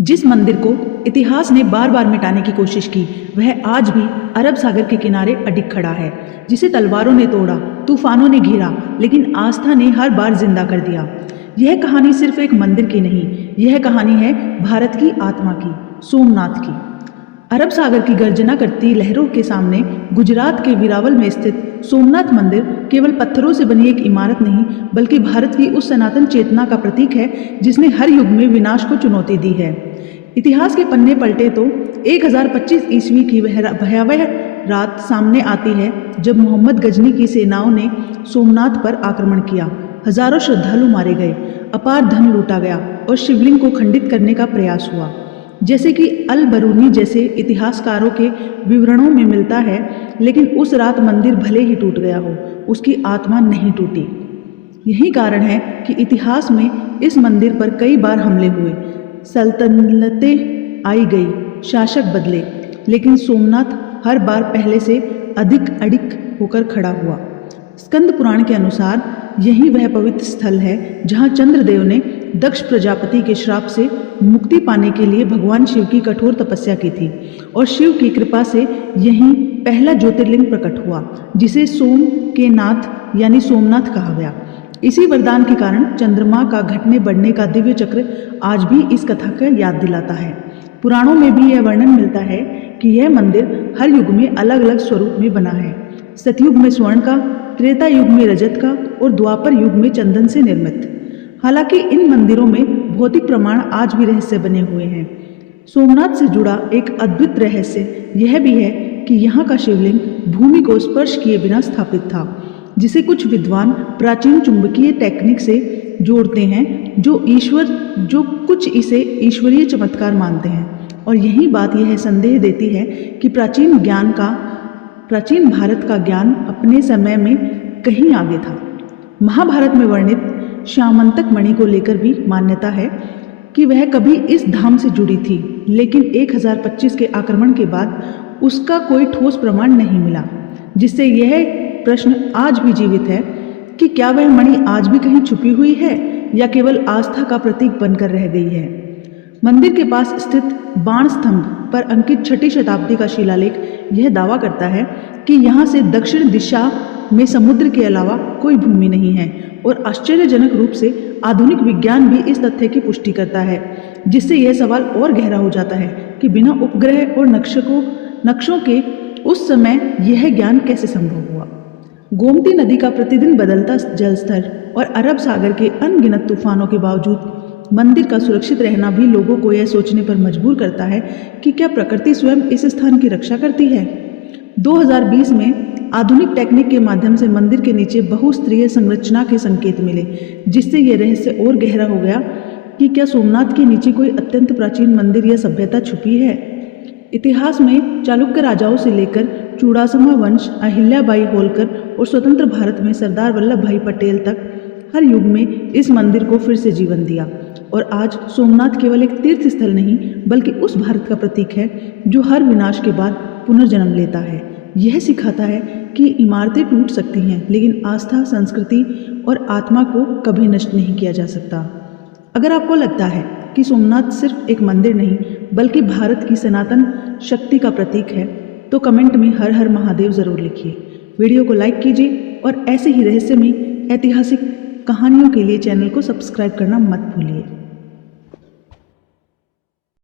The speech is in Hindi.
जिस मंदिर को इतिहास ने बार बार मिटाने की कोशिश की, वह आज भी अरब सागर के किनारे अडिग खड़ा है। जिसे तलवारों ने तोड़ा, तूफानों ने घेरा, लेकिन आस्था ने हर बार जिंदा कर दिया। यह कहानी सिर्फ एक मंदिर की नहीं, यह कहानी है भारत की आत्मा की, सोमनाथ की। अरब सागर की गर्जना करती लहरों के सामने गुजरात के वेरावल में स्थित सोमनाथ मंदिर केवल पत्थरों से बनी एक इमारत नहीं, बल्कि भारत की उस सनातन चेतना का प्रतीक है जिसने हर युग में विनाश को चुनौती दी है। इतिहास के पन्ने पलटे तो 1025 ईस्वी की भयावह रात सामने आती है जब मोहम्मद गजनी की सेनाओं ने सोमनाथ पर आक्रमण किया। हजारों श्रद्धालु मारे गए, अपार धन लूटा गया और शिवलिंग को खंडित करने का प्रयास हुआ। जैसे कि अल बरूनी जैसे इतिहासकारों के विवरणों में मिलता है, लेकिन उस रात मंदिर भले ही टूट गया हो, उसकी आत्मा नहीं टूटी। यही कारण है कि इतिहास में इस मंदिर पर कई बार हमले हुए, सल्तनतें आई गई, शासक बदले, लेकिन सोमनाथ हर बार पहले से अधिक अडिग होकर खड़ा हुआ। स्कंद पुराण के अनुसार यही वह पवित्र स्थल है जहाँ चंद्रदेव ने दक्ष प्रजापति के श्राप से मुक्ति पाने के लिए भगवान शिव की कठोर तपस्या की थी, और शिव की कृपा से यही पहला ज्योतिर्लिंग प्रकट हुआ, जिसे सोम के नाथ यानी सोमनाथ कहा गया। इसी वरदान के कारण चंद्रमा का घटने बढ़ने का दिव्य चक्र आज भी इस कथा का याद दिलाता है। पुराणों में भी यह वर्णन मिलता है कि यह मंदिर हर युग में अलग अलग स्वरूप में बना है। सतयुग में स्वर्ण का, त्रेता युग में रजत का और द्वापर युग में चंदन से निर्मित। हालांकि इन मंदिरों में भौतिक प्रमाण आज भी रहस्य बने हुए हैं। सोमनाथ से जुड़ा एक अद्भुत रहस्य यह भी है कि यहाँ का शिवलिंग भूमि को स्पर्श किए बिना स्थापित था, जिसे कुछ विद्वान प्राचीन चुंबकीय टेक्निक से जोड़ते हैं, जो कुछ इसे ईश्वरीय चमत्कार मानते हैं। और यही बात यह संदेह देती है कि प्राचीन भारत का ज्ञान अपने समय में कहीं आगे था। महाभारत में वर्णित श्यामंतक मणि को लेकर भी मान्यता है कि वह कभी इस धाम से जुड़ी थी, लेकिन 1025 के आक्रमण के बाद उसका कोई ठोस प्रमाण नहीं मिला, जिससे यह प्रश्न आज भी जीवित है कि क्या वह मणि आज भी कहीं छुपी हुई है या केवल आस्था का प्रतीक बनकर रह गई है। मंदिर के पास स्थित बाण स्तंभ पर अंकित 6ठी शताब्दी का शिलालेख यह दावा करता है कि यहाँ से दक्षिण दिशा में समुद्र के अलावा कोई भूमि नहीं है, और आश्चर्यजनक रूप से आधुनिक विज्ञान भी इस तथ्य की पुष्टि करता है, जिससे यह सवाल और गहरा हो जाता है कि बिना उपग्रह और नक्शों के उस समय यह ज्ञान कैसे संभव हुआ। गोमती नदी का प्रतिदिन बदलता जलस्तर और अरब सागर के अनगिनत तूफानों के बावजूद मंदिर का सुरक्षित रहना भी लोगों को यह सोचने पर मजबूर करता है कि क्या प्रकृति स्वयं इस स्थान की रक्षा करती है। 2020 में आधुनिक टेक्निक के माध्यम से मंदिर के नीचे बहुस्तरीय संरचना के संकेत मिले, जिससे यह रहस्य और गहरा हो गया कि क्या सोमनाथ के नीचे कोई अत्यंत प्राचीन मंदिर या सभ्यता छुपी है। इतिहास में चालुक्य राजाओं से लेकर चूड़ासमा वंश, अहिल्याबाई होलकर और स्वतंत्र भारत में सरदार वल्लभ भाई पटेल तक हर युग में इस मंदिर को फिर से जीवन दिया, और आज सोमनाथ केवल एक तीर्थ स्थल नहीं, बल्कि उस भारत का प्रतीक है जो हर विनाश के बाद पुनर्जन्म लेता है। यह सिखाता है कि इमारतें टूट सकती हैं, लेकिन आस्था, संस्कृति और आत्मा को कभी नष्ट नहीं किया जा सकता। अगर आपको लगता है कि सोमनाथ सिर्फ एक मंदिर नहीं, बल्कि भारत की सनातन शक्ति का प्रतीक है, तो कमेंट में हर हर महादेव जरूर लिखिए। वीडियो को लाइक कीजिए और ऐसे ही रहस्यमयी ऐतिहासिक कहानियों के लिए चैनल को सब्सक्राइब करना मत भूलिए।